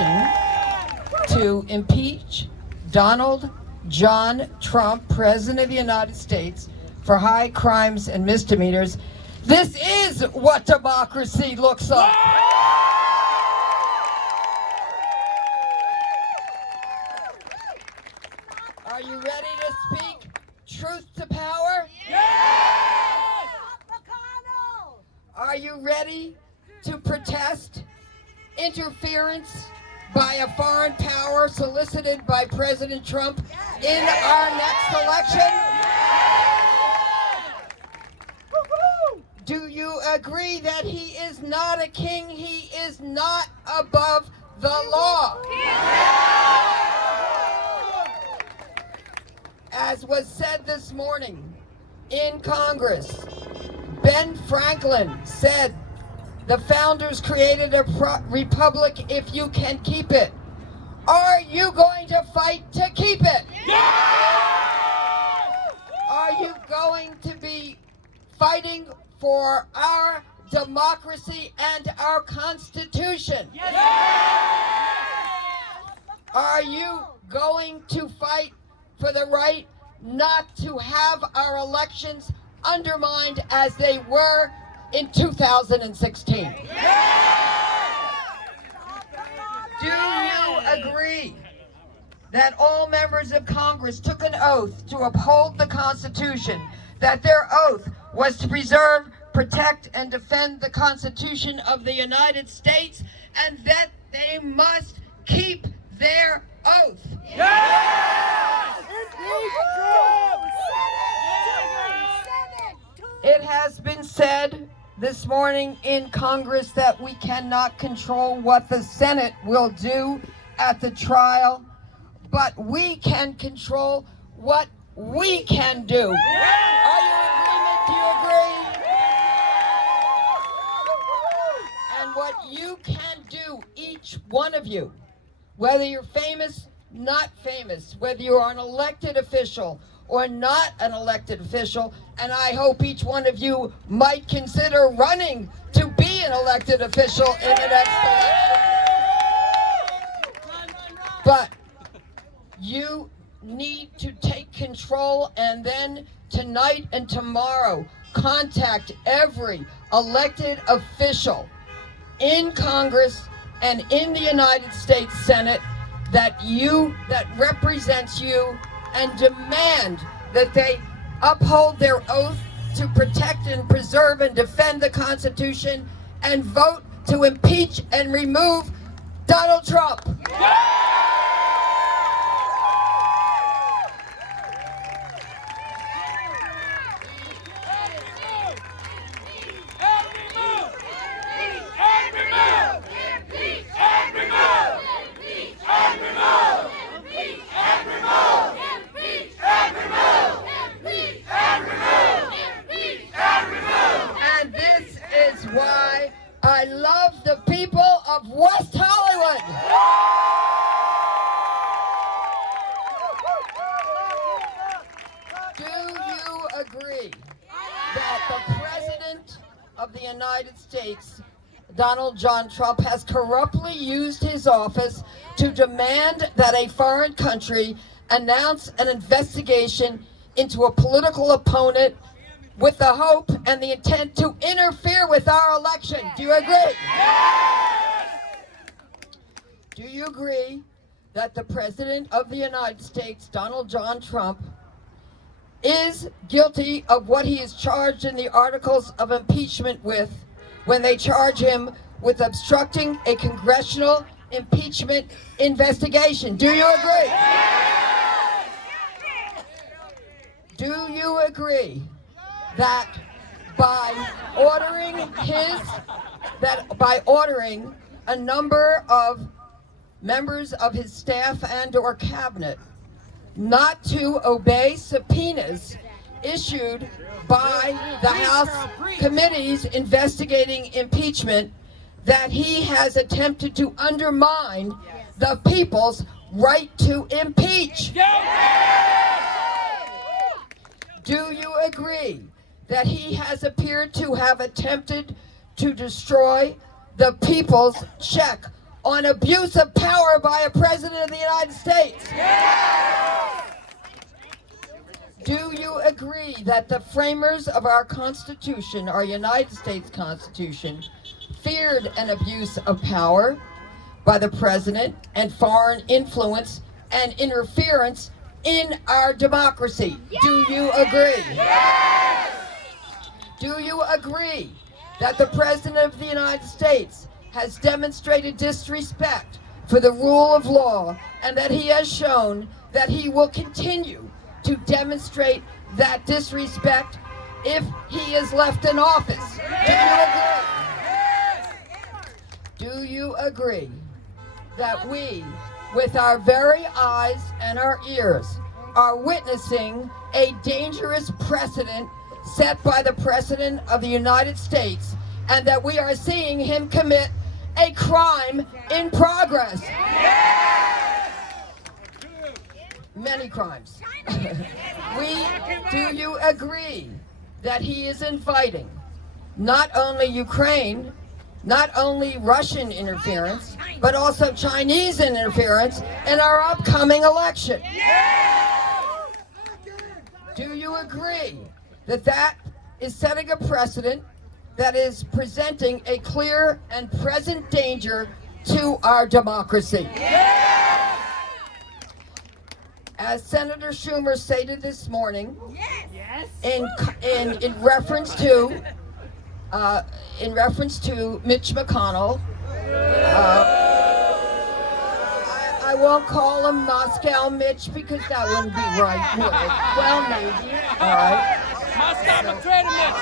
motion to impeach Donald John Trump, President of the United States, for high crimes and misdemeanors. This is what democracy looks like. Are you ready to speak truth to power? Yes! Are you ready to protest interference by a foreign power solicited by President Trump in our next election? Do you agree that he is not a king? He is not above the law. As was said this morning in Congress, Ben Franklin said, "The founders created a republic if you can keep it." Are you going to fight to keep it? Are you going to be fighting for our democracy and our Constitution? Are you going to fight for the right not to have our elections undermined as they were in 2016? Do you agree that all members of Congress took an oath to uphold the Constitution, that their oath was to preserve, protect, and defend the Constitution of the United States, and that they must keep their oath? It has been said this morning in Congress that we cannot control what the Senate will do at the trial, but we can control what we can do. Are you in agreement? Do you agree? And what you can do, each one of you, whether you're famous, not famous, whether you are an elected official or not an elected official, and I hope each one of you might consider running to be an elected official in the next election. But you need to take control, and then tonight and tomorrow contact every elected official in Congress and in the United States Senate that represents you, and demand that they uphold their oath to protect and preserve and defend the Constitution, and vote to impeach and remove Donald Trump. Why I love the people of West Hollywood. Do you agree that the President of the United States, Donald John Trump, has corruptly used his office to demand that a foreign country announce an investigation into a political opponent with the hope and the intent to interfere with our election? Do you agree? Do you agree that the President of the United States, Donald John Trump, is guilty of what he is charged in the articles of impeachment with, when they charge him with obstructing a congressional impeachment investigation? Do you agree? Do you agree that by ordering a number of members of his staff and or cabinet not to obey subpoenas issued by the House committees investigating impeachment, that he has attempted to undermine the people's right to impeach? Do you agree that he has appeared to have attempted to destroy the people's check on abuse of power by a president of the United States? Do you agree that the framers of our Constitution, our United States Constitution, feared an abuse of power by the president and foreign influence and interference in our democracy? Do you agree? Do you agree that the President of the United States has demonstrated disrespect for the rule of law and that he has shown that he will continue to demonstrate that disrespect if he is left in office? Do you agree? Do you agree that we, with our very eyes and our ears, are witnessing a dangerous precedent set by the President of the United States, and that we are seeing him commit a crime in progress? Many crimes. Do you agree that he is inviting not only Ukraine, not only Russian interference, but also Chinese interference in our upcoming election? Do you agree that that is setting a precedent that is presenting a clear and present danger to our democracy? As Senator Schumer stated this morning, in reference to Mitch McConnell, I won't call him Moscow Mitch because that wouldn't be right, would it? Well, maybe. All right. Moscow betrayed Mitch.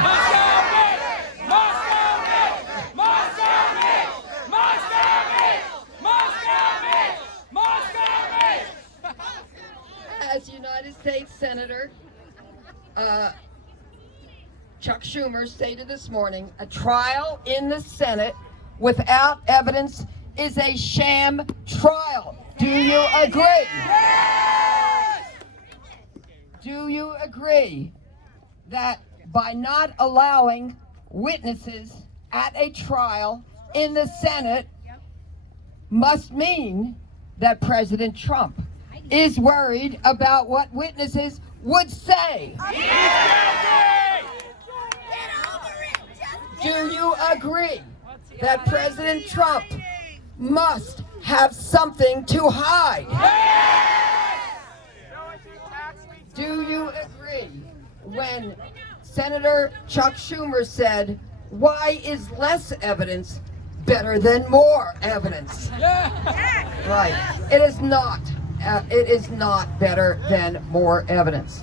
Moscow Mitch. Moscow Mitch. Moscow Mitch. Moscow Mitch. Moscow Mitch. Moscow Mitch. As United States Senator Chuck Schumer stated this morning, a trial in the Senate without evidence is a sham trial. Do you agree? Do you agree that by not allowing witnesses at a trial in the Senate must mean that President Trump is worried about what witnesses would say? Do you agree that President Trump must have something to hide? Do you agree when Senator Chuck Schumer said, "Why is less evidence better than more evidence?" Right. It is not. It is not better than more evidence.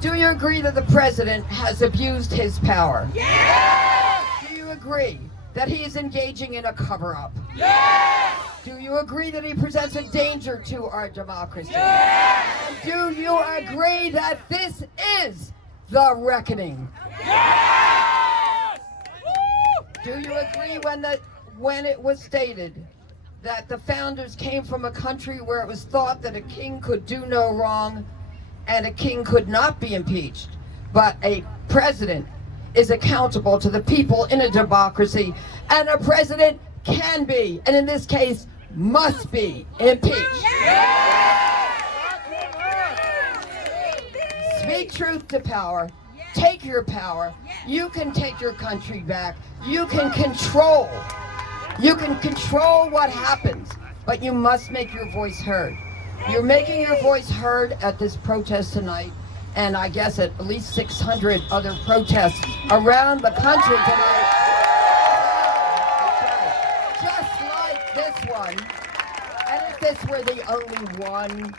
Do you agree that the president has abused his power? Do you agree that he is engaging in a cover-up? Do you agree that he presents a danger to our democracy? Do you agree that this is the reckoning? Do you agree when it was stated that the founders came from a country where it was thought that a king could do no wrong and a king could not be impeached, but a president is accountable to the people in a democracy, and a president can be, and in this case, must be impeached? Speak truth to power. Take your power. You can take your country back. You can control. You can control what happens, but you must make your voice heard. You're making your voice heard at this protest tonight, and I guess at least 600 other protests around the country tonight. Just like this one. And if this were the only one,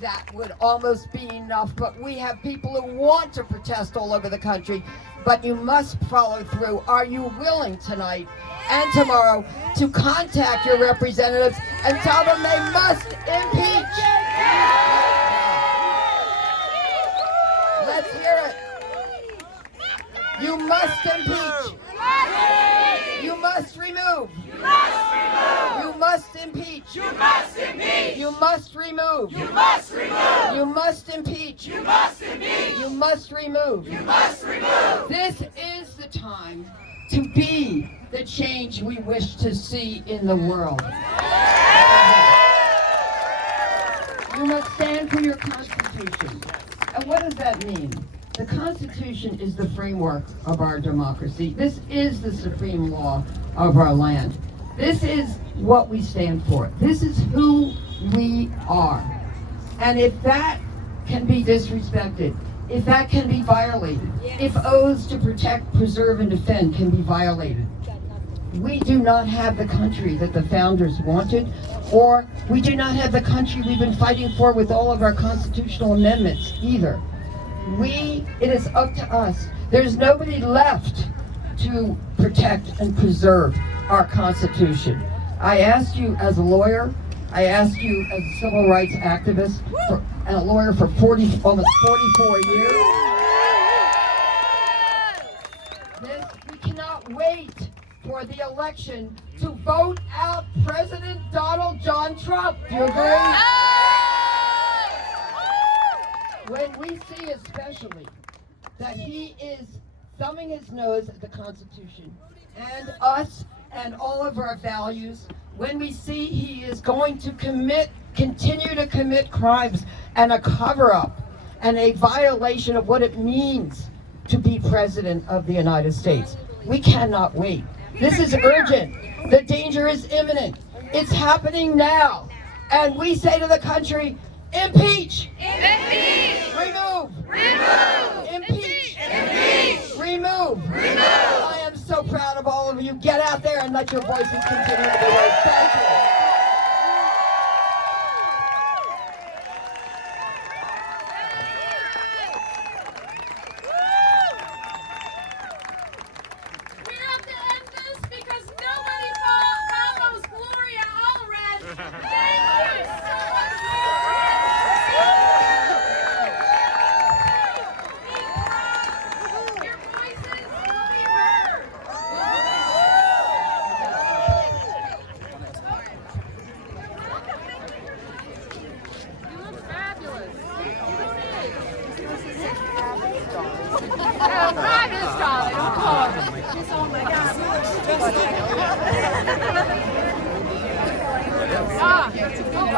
that would almost be enough. But we have people who want to protest all over the country, but you must follow through. Are you willing tonight and tomorrow to contact your representatives and tell them they must impeach? Let's hear it. You must impeach. You must remove. You must impeach. You must impeach. You must remove. You must remove. You must impeach. You must impeach. You must remove. You must remove. This is the time to be the change we wish to see in the world. You must stand for your Constitution. And what does that mean? The Constitution is the framework of our democracy. This is the supreme law of our land. This is what we stand for. This is who we are. And if that can be disrespected, if that can be violated, if oaths to protect, preserve, and defend can be violated, we do not have the country that the founders wanted, or we do not have the country we've been fighting for with all of our constitutional amendments either. It is up to us. There's nobody left to protect and preserve our Constitution. I asked you as a lawyer, I asked you as a civil rights activist, and a lawyer for almost 44 years. We cannot wait for the election to vote out President Donald John Trump. Do you agree? When we see especially that he is thumbing his nose at the Constitution and us and all of our values, when we see he is going to continue to commit crimes and a cover-up and a violation of what it means to be President of the United States, we cannot wait. This is urgent. The danger is imminent. It's happening now. And we say to the country, impeach! Impeach! Remove! Remove! Impeach! Impeach! Remove! Remove! I am so proud of all of you. Get out there and let your voices continue to be heard. Thank you. We have to end this because nobody follows Gloria Allred. Thank you so much. Your voices will be heard. You look fabulous. Fabulous, darling. Don't call her. Oh my God.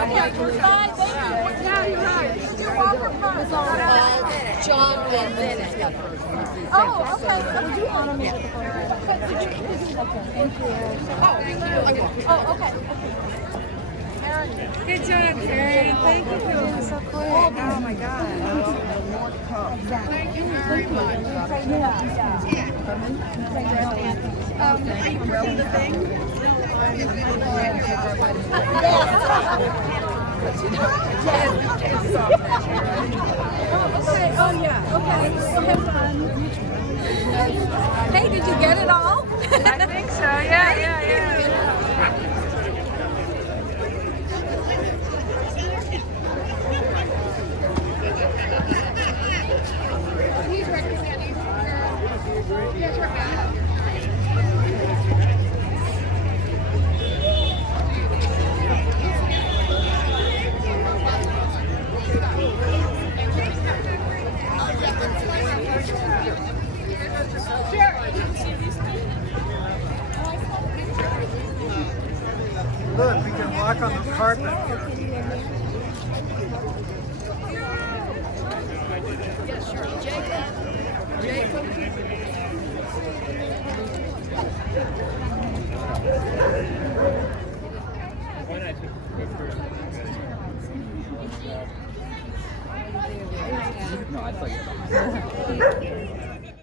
Okay, we're fine. Thank you. Yeah, you're right. You're welcome. John and then Oh, okay. Would you honor me with the photo? Oh, okay. Good job, Karen. Thank you for being so quick. Oh my God. Thank you very much. Are you working the thing? Okay, oh yeah, okay. We'll have fun. Hey, did you get it all? I think so, yeah. He's representing her. Here's her back. Look, we can walk on the carpet. No, I thought you were